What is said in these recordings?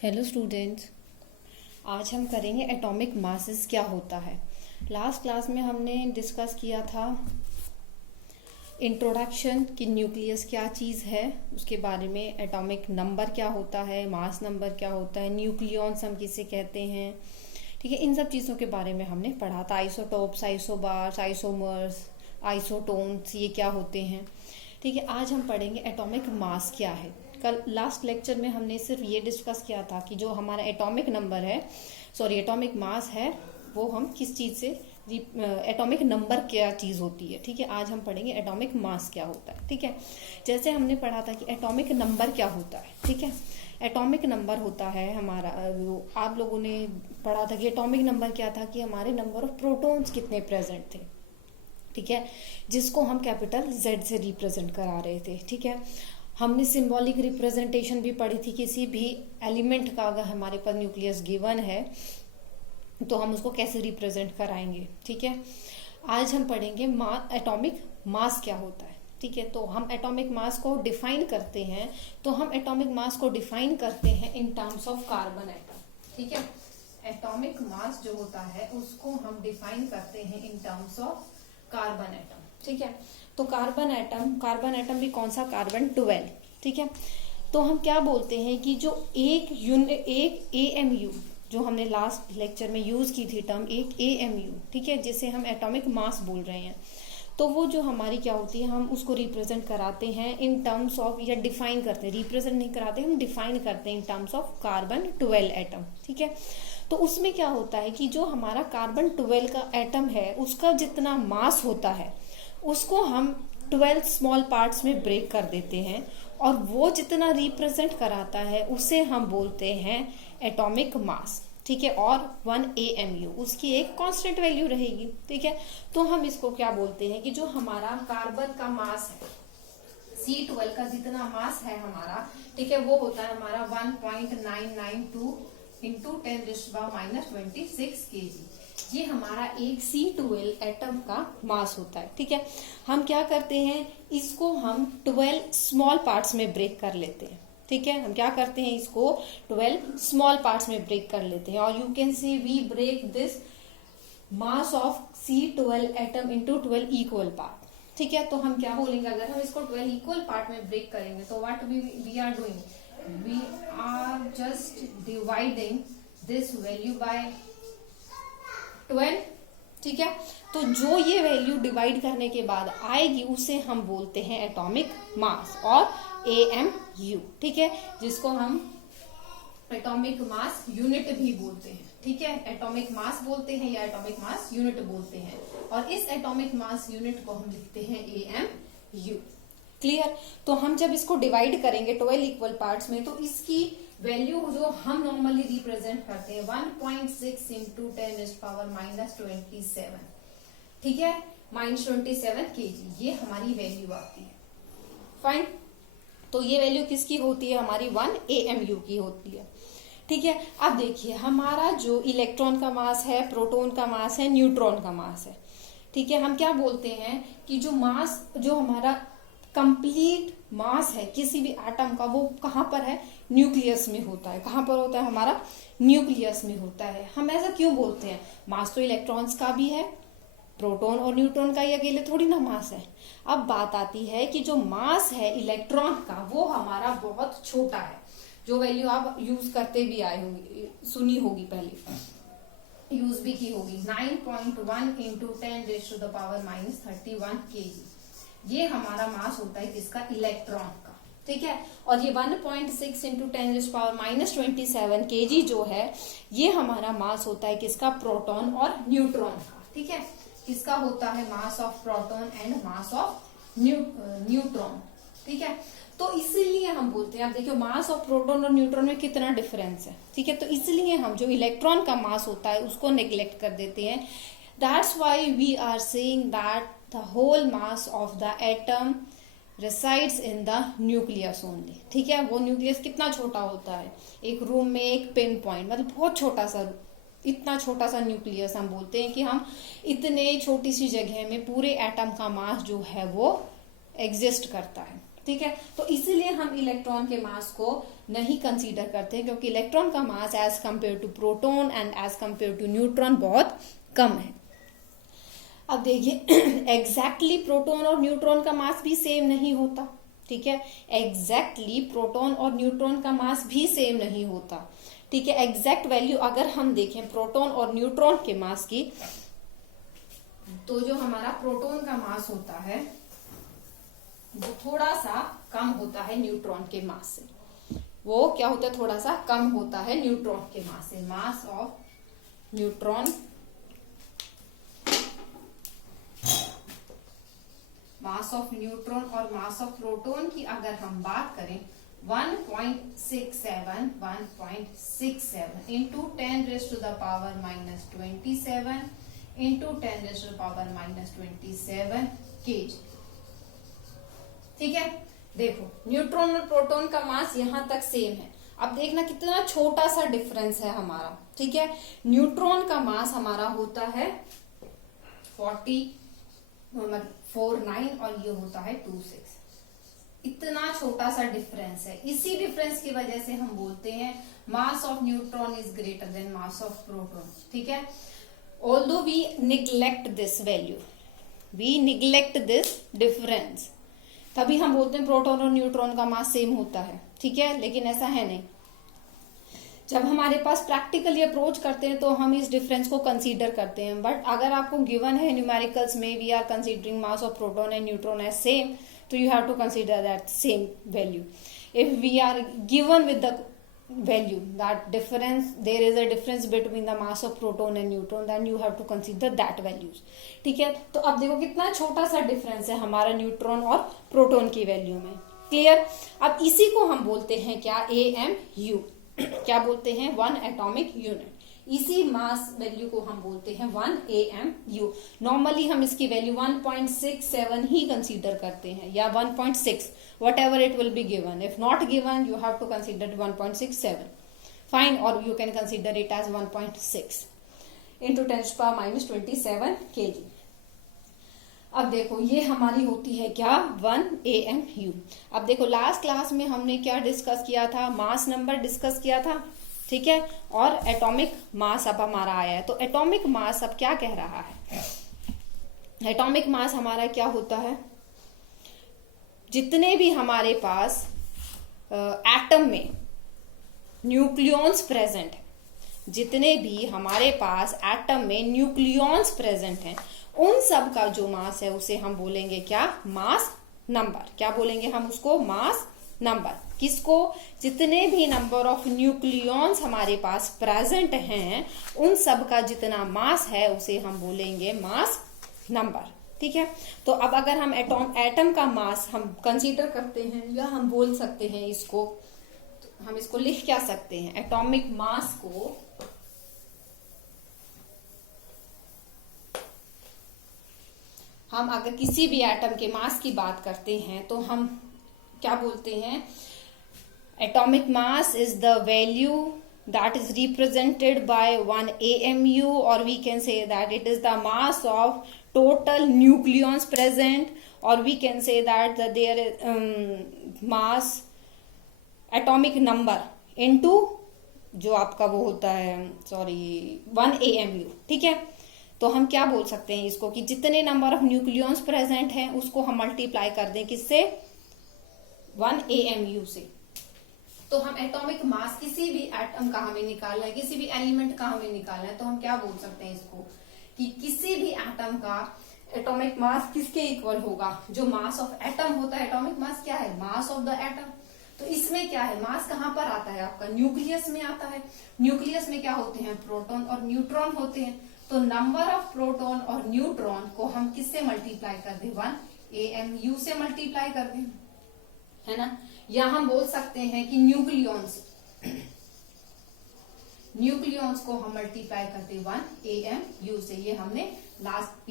Hello students, आज हम करेंगे एटॉमिक मासेस क्या होता है। लास्ट क्लास में हमने डिस्कस किया था इंट्रोडक्शन कि न्यूक्लियस क्या चीज़ है, उसके बारे में एटॉमिक नंबर क्या होता है, मास नंबर क्या होता है, न्यूक्लियॉन्स हम किसे कहते हैं। ठीक है, इन सब चीज़ों के बारे में हमने पढ़ा था। आइसोटोप्स, आइसोबार्स, आइसोमर्स, आइसोटोन्स, ये क्या होते हैं। ठीक है, आज हम पढ़ेंगे एटॉमिक मास क्या है। कल लास्ट लेक्चर में हमने सिर्फ ये डिस्कस किया था कि जो हमारा एटॉमिक नंबर है, एटॉमिक मास है, वो हम किस चीज़ से, एटॉमिक नंबर क्या चीज़ होती है। ठीक है, आज हम पढ़ेंगे एटॉमिक मास क्या होता है। ठीक है, जैसे हमने पढ़ा था कि एटॉमिक नंबर क्या होता है। ठीक है, एटॉमिक नंबर होता है हमारा, आप लोगों ने पढ़ा था कि एटॉमिक नंबर क्या था, कि हमारे नंबर ऑफ प्रोटॉन्स कितने प्रेजेंट थे। ठीक है, जिसको हम कैपिटल Z से रिप्रेजेंट करा रहे थे। ठीक है, हमने सिंबॉलिक रिप्रेजेंटेशन भी पढ़ी थी। किसी भी एलिमेंट का अगर हमारे पास न्यूक्लियस गिवन है तो हम उसको कैसे रिप्रेजेंट कराएंगे। ठीक है, आज हम पढ़ेंगे एटॉमिक मास क्या होता है। ठीक है, तो हम एटॉमिक मास को डिफाइन करते हैं, in terms of carbon atom. ठीक है, एटॉमिक मास जो होता है उसको हम डिफाइन करते हैं in terms of carbon atom. ठीक है, तो कार्बन एटम भी कौन सा, कार्बन 12। ठीक है, तो हम क्या बोलते हैं कि जो एक AMU, जो हमने लास्ट लेक्चर में यूज की थी टर्म, एक AMU, ठीक है, जिसे हम एटॉमिक मास बोल रहे हैं, तो वो जो हमारी क्या होती है, हम उसको रिप्रेजेंट कराते हैं इन टर्म्स ऑफ, या डिफाइन करते हैं, रिप्रेजेंट नहीं कराते, हम डिफाइन करते हैं in terms of carbon 12 atom. ठीक है, तो उसमें क्या होता है कि जो हमारा कार्बन 12 का एटम है, उसका जितना मास होता है उसको हम 12 स्मॉल पार्ट्स में ब्रेक कर देते हैं, और वो जितना रिप्रेजेंट कराता है उसे हम बोलते हैं एटॉमिक मास। ठीक है, और 1 AMU उसकी एक कांस्टेंट वैल्यू रहेगी। ठीक है, तो हम इसको क्या बोलते हैं कि जो हमारा कार्बन का मास है, C12 का जितना मास है हमारा, ठीक है, वो होता है हमारा 1.992 इंटू 10⁻⁻26 kg। ये हमारा एक C12 एटम का मास होता है। ठीक है, हम क्या करते हैं, इसको हम 12 स्मॉल पार्ट्स में ब्रेक कर लेते हैं। ठीक है, हम क्या करते हैं, इसको 12 स्मॉल पार्ट्स में ब्रेक कर लेते हैं, और you can see we break this mass of C12 atom into 12 equal part. ठीक है, तो हम क्या बोलेंगे, अगर हम इसको 12 इक्वल पार्ट में ब्रेक करेंगे तो what we are doing, we are just dividing this value by 12। ठीक है, तो जो ये वैल्यू डिवाइड करने के बाद आएगी उसे हम बोलते हैं एटॉमिक मास, और AMU। ठीक है, जिसको हम एटॉमिक मास यूनिट भी बोलते हैं। ठीक है, एटॉमिक मास बोलते हैं या एटॉमिक मास यूनिट बोलते हैं, और इस एटॉमिक मास यूनिट को हम लिखते हैं AMU। क्लियर, तो हम जब इसको डिवाइड करेंगे 12 इक्वल पार्ट्स में, तो इसकी वैल्यू जो हम नॉर्मली रिप्रेजेंट करते हैं 1.6 इंटू 10⁻⁻27। ठीक है, -27 kg, ये हमारी वैल्यू आती है। फाइन, तो ये वैल्यू किसकी होती है, हमारी 1 AMU की होती है। ठीक है, अब देखिए हमारा जो इलेक्ट्रॉन का मास है, प्रोटॉन का मास है, न्यूट्रॉन का मास है। ठीक है, हम क्या बोलते हैं कि जो मास, जो हमारा कंप्लीट मास है किसी भी एटम का, वो कहाँ पर है, न्यूक्लियस में होता है। कहाँ पर होता है, हमारा न्यूक्लियस में होता है। हम ऐसा क्यों बोलते हैं, मास तो इलेक्ट्रॉन्स का भी है, प्रोटॉन और न्यूट्रॉन का ही अकेले थोड़ी ना मास है। अब बात आती है कि जो मास है इलेक्ट्रॉन का, वो हमारा बहुत छोटा है, जो वैल्यू आप यूज करते भी आए होंगे, सुनी होगी, पहले यूज भी की होगी, 9.1 इंटू 10⁻31 kg। ये हमारा मास होता है किसका, इलेक्ट्रॉन का। ठीक है, और ये 1.6 इंटू 10⁻⁻27 kg जो है, ये हमारा मास होता है किसका, प्रोटॉन और न्यूट्रॉन का। ठीक है, किसका होता है, मास of proton and mass of neutron. ठीक है, तो इसीलिए हम बोलते हैं, आप देखियो मास ऑफ प्रोटॉन और न्यूट्रॉन में कितना डिफरेंस है। ठीक है, तो इसलिए हम जो इलेक्ट्रॉन का मास होता है उसको नेग्लेक्ट कर देते हैं। That's why we are saying that the whole mass of the atom resides in the nucleus only। ठीक है, वो न्यूक्लियस कितना छोटा होता है, एक रूम में एक पिन पॉइंट, मतलब बहुत छोटा सा, इतना छोटा सा न्यूक्लियस हम बोलते हैं कि हम इतने छोटी सी जगह में पूरे एटम का मास जो है वो एग्जिस्ट करता है। ठीक है। तो इसीलिए हम इलेक्ट्रॉन के मास को नहीं कंसीडर करते, क्योंकि इलेक्ट्रॉन का mass as compare to proton and as compare to neutron बहुत कम है। अब देखिए एग्जैक्टली प्रोटॉन और न्यूट्रॉन का मास भी सेम नहीं होता, ठीक है। एग्जैक्टली प्रोटॉन और न्यूट्रॉन का मास भी सेम नहीं होता, ठीक है। एग्जैक्ट वैल्यू अगर हम देखें प्रोटॉन और न्यूट्रॉन के मास की, तो जो हमारा प्रोटॉन का मास होता है वो थोड़ा सा कम होता है न्यूट्रॉन के मास से। वो क्या होता है, थोड़ा सा कम होता है न्यूट्रॉन के मास से। मास of neutron, mass of neutron और मास ऑफ प्रोटॉन की अगर हम बात करें 1.67 into 10 raised to the power minus 27 into 10 raised to the power minus 27 kg, ठीक है। देखो न्यूट्रॉन और प्रोटॉन का मास यहां तक सेम है। अब देखना कितना छोटा सा डिफरेंस है हमारा, ठीक है। न्यूट्रॉन का मास हमारा होता है 49 और ये होता है 26। इतना छोटा सा डिफरेंस है। इसी डिफरेंस की वजह से हम बोलते हैं mass of neutron is greater than mass of proton, ठीक है। Although we neglect this value, we neglect this difference, तभी हम बोलते हैं प्रोटॉन और न्यूट्रॉन का मास सेम होता है, ठीक है। लेकिन ऐसा है नहीं। जब हमारे पास प्रैक्टिकली अप्रोच करते हैं तो हम इस डिफरेंस को कंसीडर करते हैं, बट अगर आपको गिवन है न्यूमेरिकल्स में we are considering mass of proton and neutron as same, तो you have to consider that same value. If we are given with the value that difference, there is a difference between the mass of proton and neutron, then you have to consider that values, ठीक है। तो अब देखो कितना छोटा सा difference है हमारा न्यूट्रॉन और प्रोटॉन की वैल्यू में, क्लियर। अब इसी को हम बोलते हैं क्या, AMU, क्या बोलते हैं, 1 एटॉमिक यूनिट। इसी मास वैल्यू को हम बोलते हैं 1 AMU। नॉर्मली हम इसकी वैल्यू 1.67 ही कंसीडर करते हैं, या 1.6, whatever it will be given. If not given you have to consider 1.67, fine, और you can consider it as 1.6 into 10⁻⁻27 kg। अब देखो ये हमारी होती है क्या, 1 AMU। अब देखो लास्ट क्लास में हमने क्या डिस्कस किया था, मास नंबर डिस्कस किया था, ठीक है, और एटॉमिक मास अब हमारा आया है। तो एटॉमिक मास अब क्या कह रहा है, एटॉमिक मास हमारा क्या होता है, जितने भी हमारे पास एटम में न्यूक्लियॉन्स प्रेजेंट है, जितने भी हमारे पास एटम में न्यूक्लियॉन्स प्रेजेंट हैं, उन सब का जो मास है उसे हम बोलेंगे क्या, मास नंबर। क्या बोलेंगे हम उसको, मास नंबर। किसको, जितने भी नंबर ऑफ न्यूक्लियॉन्स हमारे पास प्रेजेंट हैं उन सब का जितना मास है उसे हम बोलेंगे मास नंबर, ठीक है। तो अब अगर हम एटम का मास हम कंसीडर करते हैं, या हम बोल सकते हैं इसको, तो हम इसको लिख क्या सकते हैं, एटॉमिक मास को हम अगर किसी भी एटम के मास की बात करते हैं तो हम क्या बोलते हैं, atomic mass is the value that is represented by 1 AMU, or we can say that it is the mass of total nucleons present, or we can say that there is mass atomic number into जो आपका वो होता है 1 AMU, ठीक है। तो हम क्या बोल सकते हैं इसको कि जितने नंबर ऑफ न्यूक्लियॉन्स प्रेजेंट हैं उसको हम मल्टीप्लाई कर दें किससे, 1 AMU से। तो हम एटॉमिक मास किसी भी एटम का हमें निकालना है, किसी भी एलिमेंट का हमें निकालना है, तो हम क्या बोल सकते हैं इसको कि किसी भी एटम का एटॉमिक मास किसके इक्वल होगा, जो मास ऑफ एटम होता है। एटॉमिक मास क्या है, मास ऑफ द एटम। तो इसमें क्या है, मास कहाँ पर आता है आपका, न्यूक्लियस में आता है। न्यूक्लियस में क्या होते हैं, प्रोटॉन और न्यूट्रॉन होते हैं। तो नंबर ऑफ प्रोटॉन और न्यूट्रॉन को हम किससे मल्टीप्लाई कर दें, 1 AMU से मल्टीप्लाई कर दें, है ना। या हम बोल सकते हैं कि न्यूक्लियॉन्स को हम मल्टीप्लाई करते 1 AMU से। ये हमने लास्ट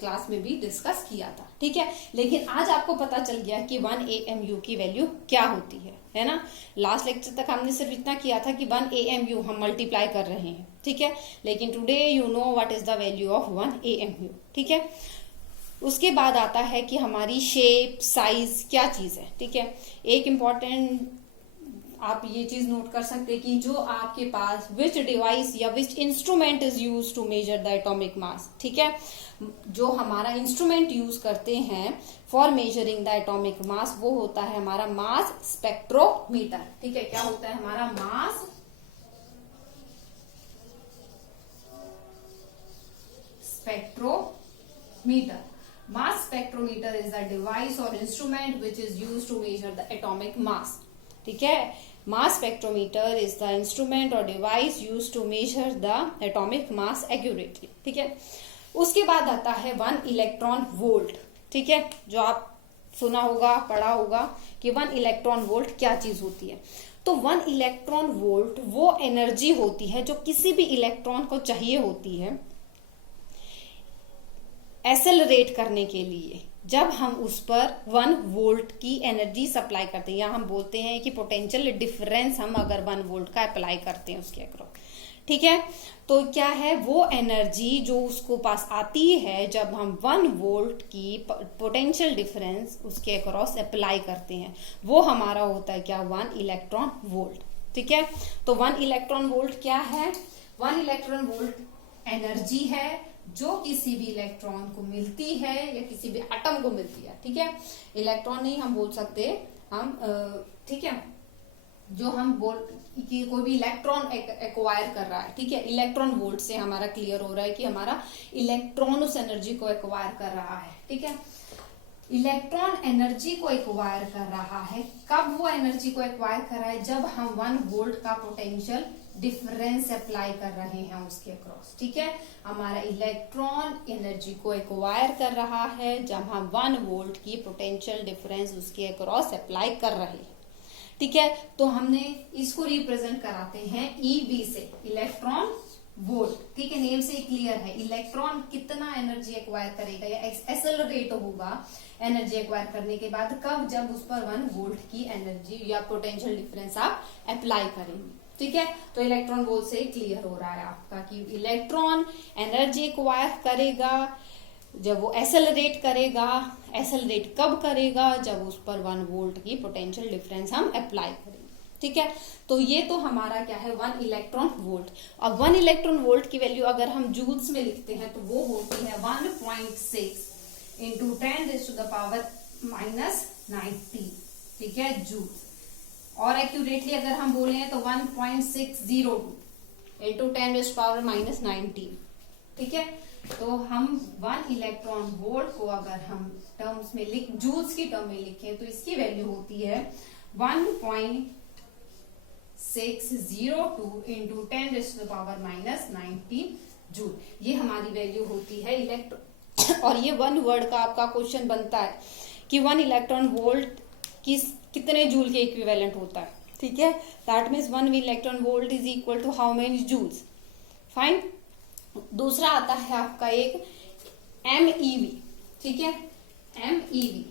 क्लास में भी डिस्कस किया था, ठीक है। लेकिन आज आपको पता चल गया कि 1 AMU की वैल्यू क्या होती है ना। लास्ट लेक्चर तक हमने सिर्फ इतना किया था कि 1 AMU हम मल्टीप्लाई कर रहे हैं, ठीक है। लेकिन today you know what is the value of 1 AMU, ठीक है। उसके बाद आता है कि हमारी शेप, साइज क्या चीज है, ठीक है। एक इम्पॉर्टेंट आप ये चीज नोट कर सकते हैं कि जो आपके पास विच डिवाइस या which instrument is use to measure the atomic mass, ठीक है। जो हमारा इंस्ट्रूमेंट यूज करते हैं for measuring the atomic mass वो होता है हमारा मास स्पेक्ट्रोमीटर, ठीक है। क्या होता है हमारा mass spectrometer. Mass spectrometer is the device और instrument which is use to measure the atomic mass, ठीक है। Mass spectrometer is the instrument और device use to measure the atomic mass accurately, ठीक है। उसके बाद आता है 1 इलेक्ट्रॉन वोल्ट, ठीक है। जो आप सुना होगा, पढ़ा होगा कि 1 इलेक्ट्रॉन वोल्ट क्या चीज होती है। तो 1 इलेक्ट्रॉन वोल्ट वो एनर्जी होती है जो किसी भी इलेक्ट्रॉन को चाहिए होती है एक्सेलरेट करने के लिए, जब हम उस पर 1 वोल्ट की एनर्जी सप्लाई करते हैं, या हम बोलते हैं कि पोटेंशियल डिफरेंस हम अगर 1 वोल्ट का अप्लाई करते हैं उसके अक्रॉस, ठीक है। तो क्या है वो एनर्जी जो उसको पास आती है जब हम 1 वोल्ट की पोटेंशियल डिफरेंस उसके अक्रॉस अप्लाई करते हैं, वो हमारा होता है क्या 1 इलेक्ट्रॉन वोल्ट, ठीक है। तो 1 इलेक्ट्रॉन वोल्ट क्या है? 1 इलेक्ट्रॉन वोल्ट एनर्जी है जो किसी भी इलेक्ट्रॉन को मिलती है या किसी भी एटम को मिलती है, ठीक है। इलेक्ट्रॉन नहीं हम बोल सकते हम, ठीक है। जो हम बोल कि कोई भी इलेक्ट्रॉन एक्वायर कर रहा है, ठीक है। इलेक्ट्रॉन वोल्ट से हमारा क्लियर हो रहा है कि हमारा इलेक्ट्रॉन उस एनर्जी को एक्वायर कर रहा है, ठीक है। इलेक्ट्रॉन एनर्जी को एक्वायर कर रहा है, कब वो एनर्जी को एक्वायर कर रहा है? जब हम 1 वोल्ट का पोटेंशियल डिफरेंस अप्लाई कर रहे हैं उसके अक्रॉस, ठीक है। हमारा इलेक्ट्रॉन एनर्जी को एक्वायर कर रहा है जब हम 1 वोल्ट की पोटेंशियल डिफरेंस उसके अक्रॉस अप्लाई कर रहे हैं, ठीक है। तो हमने इसको रिप्रेजेंट कराते हैं ईवी से, इलेक्ट्रॉन वोल्ट, ठीक है। नेम से क्लियर है इलेक्ट्रॉन कितना एनर्जी एक्वायर करेगा या एक्सेलरेट होगा एनर्जी एक्वायर करने के बाद, कब? जब उस पर 1 वोल्ट की एनर्जी या पोटेंशियल डिफरेंस आप अप्लाई करेंगे, ठीक है। तो इलेक्ट्रॉन वोल्ट से क्लियर हो रहा है आपका कि इलेक्ट्रॉन एनर्जी एक्वायर करेगा जब वो एक्सेलरेट करेगा। एक्सेलरेट कब करेगा? जब उस पर 1 वोल्ट की पोटेंशियल डिफरेंस हम अप्लाई करेंगे, ठीक है। तो ये तो हमारा क्या है 1 इलेक्ट्रॉन वोल्ट। अब 1 इलेक्ट्रॉन वोल्ट की वैल्यू अगर हम जूल्स में लिखते हैं तो वो होती है 1.6 इंटू 10⁻⁻90, ठीक है, जूल्स। और एक्यूरेटली अगर हम बोले तो 1.602 इंटू 10⁻⁻90, ठीक है। तो हम 1 इलेक्ट्रॉन वोल्ट को अगर हम टर्म्स में जूल्स की टर्म में लिखें तो इसकी वैल्यू होती है 1.602 इंटू 10⁻⁻90 जूल। ये हमारी वैल्यू होती है इलेक्ट्रॉन। और ये 1 वर्ड का आपका क्वेश्चन बनता है कि 1 इलेक्ट्रॉन वोल्ट कितने जूल के इक्विवेलेंट होता है, ठीक है। That means 1 electron volt is equal to how many joules. Fine. दूसरा आता है आपका एक MEV, ठीक है। MEV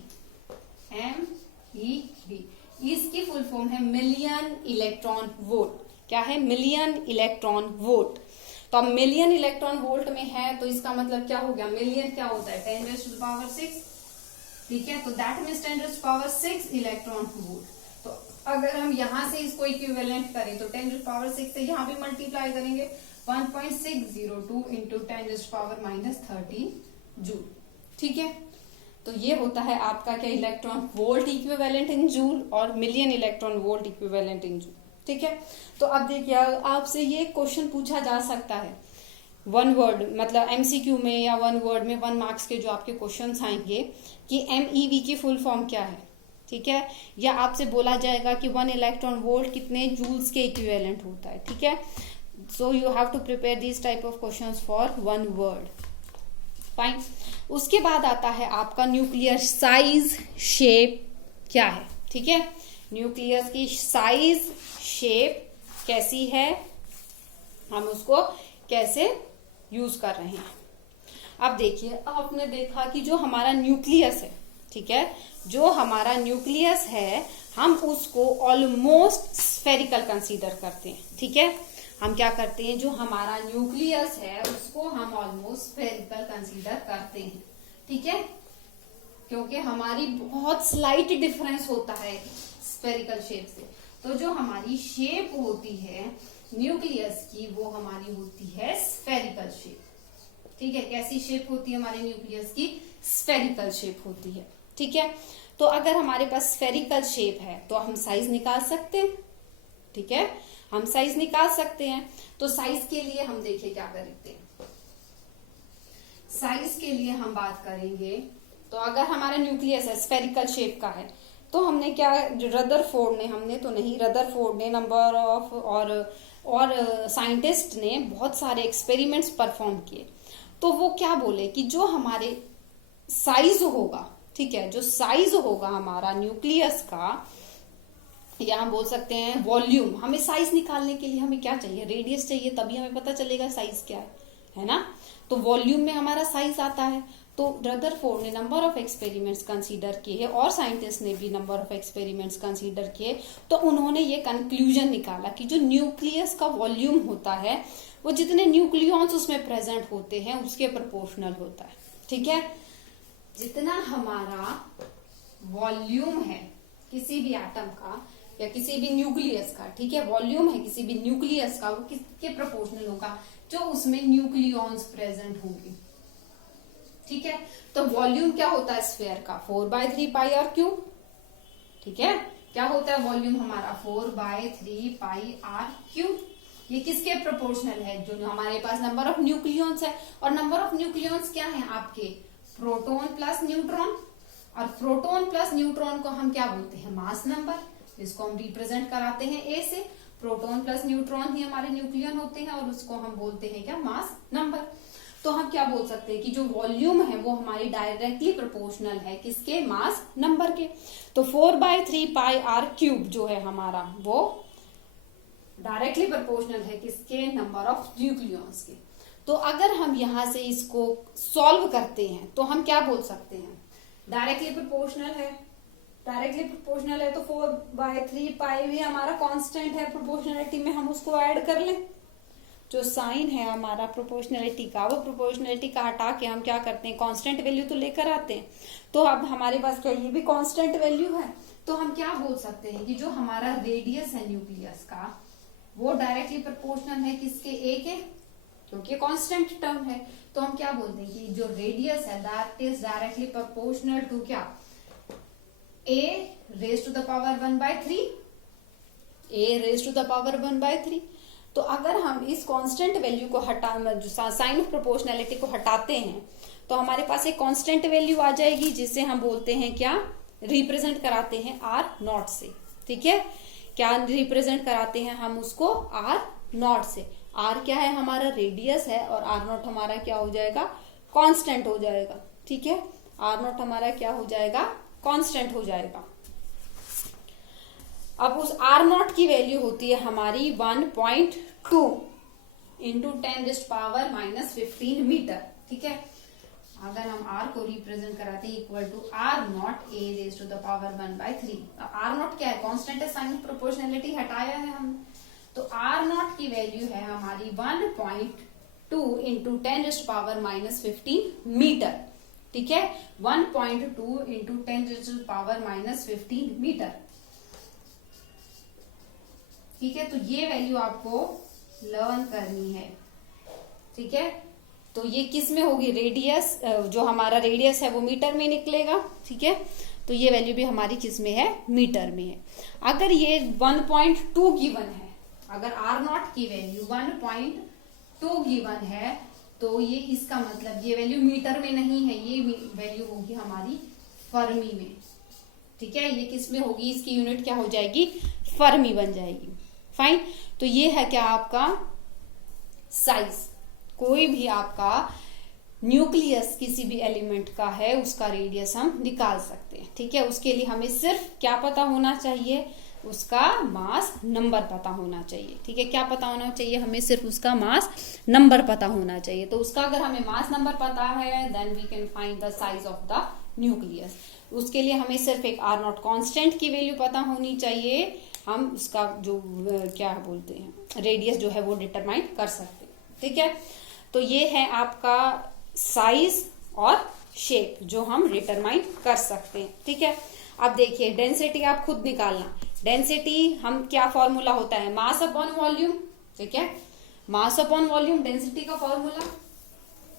इसकी फुल फॉर्म है मिलियन इलेक्ट्रॉन वोल्ट। क्या है? Million electron volt. तो अब मिलियन इलेक्ट्रॉन वोल्ट में है तो इसका मतलब क्या हो गया? मिलियन क्या होता है? 10⁻⁶, ठीक है। तो दैट मीन्स 10⁻⁶ इलेक्ट्रॉन वोल्ट। तो अगर हम यहां से इसको इक्विवेलेंट करें तो 10⁻⁶ से यहां भी मल्टीप्लाई करेंगे 1.602 इंटू 10⁻⁻30 जूल, ठीक है। तो ये होता है आपका क्या? Electron volt equivalent in joule और million electron volt equivalent in joule, ठीक है। तो अब देखिए आपसे ये क्वेश्चन पूछा जा सकता है 1 वर्ड मतलब MCQ में या 1 वर्ड में 1 मार्क्स के जो आपके क्वेश्चंस आएंगे कि MEV की फुल फॉर्म क्या है, ठीक है। या आपसे बोला जाएगा कि 1 इलेक्ट्रॉन वोल्ट कितने जूल्स के इक्विवेलेंट होता है, ठीक है। So you have to prepare these type of questions for 1 word. Fine. उसके बाद आता है आपका न्यूक्लियर साइज शेप क्या है, ठीक है। न्यूक्लियस की साइज शेप कैसी है, हम उसको कैसे यूज कर रहे हैं। अब देखिए, आपने देखा कि जो हमारा न्यूक्लियस है, ठीक है, जो हमारा न्यूक्लियस है हम उसको ऑलमोस्ट स्फेरिकल कंसीडर करते हैं, ठीक है। हम क्या करते हैं? जो हमारा न्यूक्लियस है उसको हम ऑलमोस्ट स्फेरिकल कंसीडर करते हैं, ठीक है, क्योंकि हमारी बहुत स्लाइट डिफरेंस होता है स्फेरिकल शेप से। तो जो हमारी शेप होती है न्यूक्लियस की वो हमारी होती है स्फेरिकल शेप। ठीक है, कैसी शेप होती है हमारे न्यूक्लियस की? स्फेरिकल शेप होती है। ठीक है, तो अगर हमारे पास स्फेरिकल शेप है तो हम साइज निकाल सकते हैं। ठीक है, हम साइज निकाल सकते हैं। तो साइज के लिए हम देखिए क्या करते हैं। साइज के लिए हम बात करेंगे तो अगर हमारा न्यूक्लियस है स्फेरिकल शेप का है तो हमने क्या, रदरफोर्ड ने, हमने तो नहीं, रदरफोर्ड ने नंबर ऑफ और साइंटिस्ट ने बहुत सारे एक्सपेरिमेंट्स परफॉर्म किए। तो वो क्या बोले कि जो हमारे साइज होगा, ठीक है, जो साइज होगा हमारा न्यूक्लियस का, या हम बोल सकते हैं वॉल्यूम। हमें साइज निकालने के लिए हमें क्या चाहिए? रेडियस चाहिए, तभी हमें पता चलेगा साइज क्या है ना। तो वॉल्यूम में हमारा साइज आता है। तो रदरफोर्ड ने नंबर ऑफ एक्सपेरिमेंट्स कंसीडर किए और साइंटिस्ट ने भी नंबर ऑफ एक्सपेरिमेंट्स कंसीडर किए। तो उन्होंने ये कंक्लूजन निकाला कि जो न्यूक्लियस का वॉल्यूम होता है वो जितने न्यूक्लियॉन्स उसमें प्रेजेंट होते हैं उसके प्रोपोर्शनल होता है। ठीक है, जितना हमारा वॉल्यूम है किसी भी एटम का या किसी भी न्यूक्लियस का, ठीक है, वॉल्यूम है किसी भी न्यूक्लियस का, वो किसके प्रोपोर्शनल होगा? जो उसमें न्यूक्लियॉन्स प्रेजेंट होंगे। ठीक है, तो वॉल्यूम क्या होता है स्फीयर का? 4/3 पाई आर क्यूब। ठीक है, क्या होता है वॉल्यूम हमारा? 4/3 पाई आर क्यूब। ये किसके प्रोपोर्शनल है? जो हमारे पास नंबर ऑफ न्यूक्लियॉन्स है। और नंबर ऑफ न्यूक्लियॉन्स क्या है आपके? Proton plus neutron. और प्रोटॉन प्लस न्यूट्रॉन को हम क्या बोलते हैं? Mass number. इसको हम रिप्रेजेंट कराते हैं ए से। प्रोटॉन प्लस न्यूट्रॉन ही हमारे न्यूक्लियन होते हैं और उसको हम बोलते हैं क्या? Mass number. तो हम क्या बोल सकते हैं कि जो वॉल्यूम है वो हमारी डायरेक्टली प्रोपोर्शनल है किसके? मास नंबर के। तो 4/3 पाई आर क्यूब जो है हमारा वो डायरेक्टली प्रोपोर्शनल है किसके? नंबर ऑफ न्यूक्लियॉन्स के। तो अगर हम यहां से इसको सॉल्व करते हैं तो हम क्या बोल सकते हैं? डायरेक्टली प्रोपोर्शनल है, डायरेक्टली प्रोपोर्शनल है तो 4/3 पाई भी हमारा कांस्टेंट है प्रोपोर्शनलिटी में, हम उसको ऐड कर लें। जो साइन है हमारा प्रोपोर्शनलिटी का, वो प्रोपोर्शनलिटी का हटा के हम क्या करते हैं? कांस्टेंट वैल्यू तो लेकर आते हैं। तो अब हमारे पास क्या ये भी कांस्टेंट वैल्यू है। तो हम क्या बोल सकते हैं कि जो हमारा रेडियस है न्यूक्लियस का वो डायरेक्टली प्रोपोर्शनल है किसके? ए के, क्योंकि कांस्टेंट टर्म है। तो हम क्या बोलते हैं कि जो रेडियस है that is directly proportional to क्या? a raised to the power 1/3, a raised to the power 1/3। तो अगर हम इस कांस्टेंट वैल्यू को हटा, जो साइन ऑफ प्रोपोर्शनैलिटी को हटाते हैं तो हमारे पास एक कांस्टेंट वैल्यू आ जाएगी जिसे हम बोलते हैं क्या? रिप्रेजेंट कराते हैं R0 से। ठीक है, क्या रिप्रेजेंट कराते हैं हम उसको? R0 से। R क्या है? हमारा रेडियस है और R0 हमारा क्या हो जाएगा? कांस्टेंट हो जाएगा। ठीक है, R0 हमारा क्या हो जाएगा? कांस्टेंट हो जाएगा। अब उस R0 की वैल्यू होती है हमारी 1.2 इंटू 10⁻⁻15 मीटर। ठीक है, अगर हम R को रिप्रेजेंट कराते हैं equal to R0 a raise to the power 1/3। R0 क्या है? कांस्टेंट है, साइन प्रोपोर्शनैलिटी हटाया है हम। तो R0 की वैल्यू है हमारी 1.2 इंटू 10⁻⁻15 मीटर। ठीक है, 1.2 इंटू 10⁻⁻15 मीटर। ठीक है, तो ये वैल्यू आपको लर्न करनी है। ठीक है, तो ये किस में होगी? रेडियस, जो हमारा रेडियस है वो मीटर में निकलेगा। ठीक है, तो ये वैल्यू भी हमारी किस में है? मीटर में है। अगर ये 1.2 गिवन है, अगर R0 की वैल्यू 1.2 गिवन है तो ये इसका मतलब ये वैल्यू मीटर में नहीं है, ये वैल्यू होगी हमारी फर्मी में। ठीक है, ये किस में होगी? इसकी यूनिट क्या हो जाएगी? फर्मी बन जाएगी। फाइन, तो ये है क्या आपका साइज। कोई भी आपका न्यूक्लियस किसी भी एलिमेंट का है उसका रेडियस हम निकाल सकते हैं। ठीक है, उसके लिए हमें सिर्फ क्या पता होना चाहिए? उसका मास नंबर पता होना चाहिए। ठीक है, क्या पता होना चाहिए? हमें सिर्फ उसका मास नंबर पता होना चाहिए। तो उसका अगर हमें मास नंबर पता है then we can find the size of the nucleus. उसके लिए हमें सिर्फ एक R0 कांस्टेंट की वैल्यू पता होनी चाहिए। हम उसका जो क्या बोलते हैं रेडियस जो है वो डिटरमाइन कर सकते हैं। ठीक है, तो ये है आपका साइज और शेप जो हम डिटरमाइन कर सकते हैं। ठीक है, अब देखिए डेंसिटी आप खुद निकालना। डेंसिटी हम क्या फॉर्मूला होता है, मास अपॉन वॉल्यूम। ठीक है, मास अपॉन वॉल्यूम डेंसिटी का फॉर्मूला।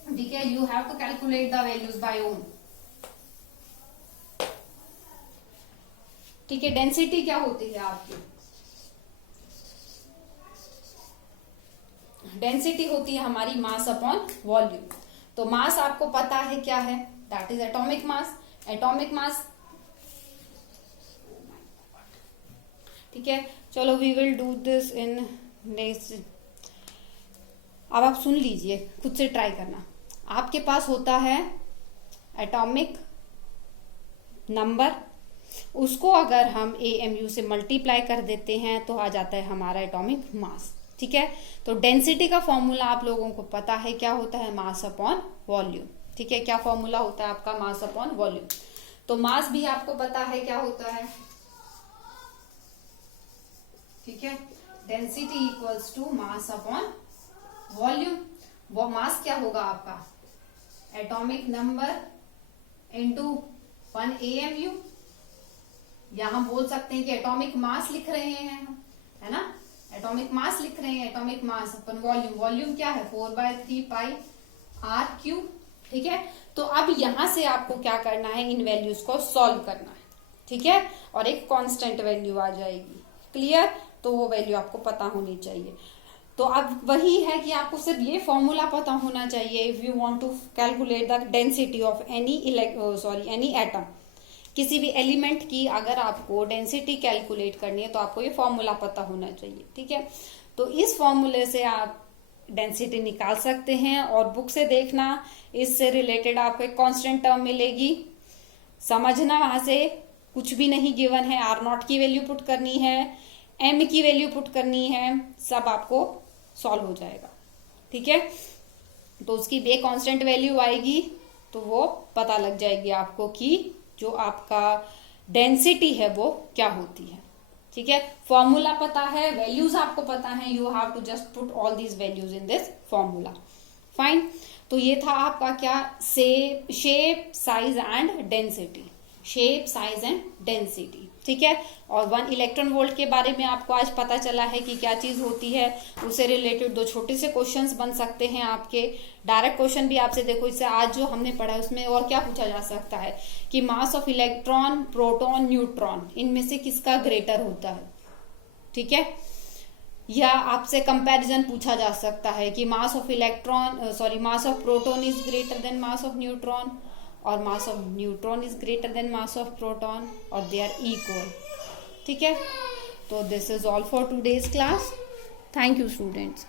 ठीक है, you have to calculate the values by own. ठीक है, डेंसिटी क्या होती है आपकी, डेंसिटी होती है हमारी मास अपॉन वॉल्यूम। तो मास आपको पता है क्या है, that is atomic mass. Atomic mass, ठीक है, चलो we will do this in next. अब आप सुन लीजिए, खुद से ट्राई करना। आपके पास होता है एटॉमिक नंबर, उसको अगर हम AMU से मल्टीप्लाई कर देते हैं तो आ जाता है हमारा एटॉमिक मास। ठीक है, तो डेंसिटी का फॉर्मूला आप लोगों को पता है क्या होता है, मास अपॉन वॉल्यूम। ठीक है, क्या फॉर्मूला होता है आपका, मास अपॉन वॉल्यूम। तो मास भी आपको पता है क्या होता है। ठीक है, density equals to mass upon volume. वो मास क्या होगा आपका, एटॉमिक नंबर इनटू 1 AMU, या हम बोल सकते हैं कि एटॉमिक मास लिख रहे हैं हम, है ना, एटॉमिक मास लिख रहे हैं, atomic mass upon volume. Volume क्या है, 4/3 पाई r³। ठीक है, तो अब यहां से आपको क्या करना है, इन वैल्यूज को सॉल्व करना है। ठीक है, और एक कांस्टेंट वैल्यू आ जाएगी। क्लियर, तो वो वैल्यू आपको पता होनी चाहिए। तो अब वही है कि आपको सिर्फ ये फॉर्मूला पता होना चाहिए if you want to calculate the density of any atom. किसी भी एलिमेंट की अगर आपको डेंसिटी कैलकुलेट करनी है तो आपको ये फॉर्मूला पता होना चाहिए। ठीक है, तो इस फॉर्मूले से आप डेंसिटी निकाल सकते हैं, और बुक से देखना, इससे रिलेटेड आपको एक कांस्टेंट टर्म मिलेगी। समझना, वहां से कुछ भी नहीं गिवन है, R0 की वैल्यू पुट करनी है, M की वैल्यू पुट करनी है, सब आपको सॉल्व हो जाएगा। ठीक है, तो उसकी बे कांस्टेंट वैल्यू आएगी तो वो पता लग जाएगी आपको कि जो आपका डेंसिटी है वो क्या होती है। ठीक है, फॉर्मूला पता है, वैल्यूज आपको पता है, you have to just put all these values in this formula. Fine, तो ये था आपका क्या, shape size and density. Shape size and density. ठीक है, और 1 इलेक्ट्रॉन वोल्ट के बारे में आपको आज पता चला है कि क्या चीज होती है। उससे रिलेटेड 2 छोटे से क्वेश्चंस बन सकते हैं आपके। डायरेक्ट क्वेश्चन भी आपसे देखो, इससे आज जो हमने पढ़ा है उसमें और क्या पूछा जा सकता है कि mass of electron, proton, neutron, इनमें से किसका ग्रेटर होता है। ठीक है, या आपसे कंपैरिजन पूछा जा सकता है कि mass of mass of proton is greater than mass of neutron, और mass of neutron is greater than mass of proton, और दे आर इक्वल। ठीक है, तो this is all for today's class. Thank you students.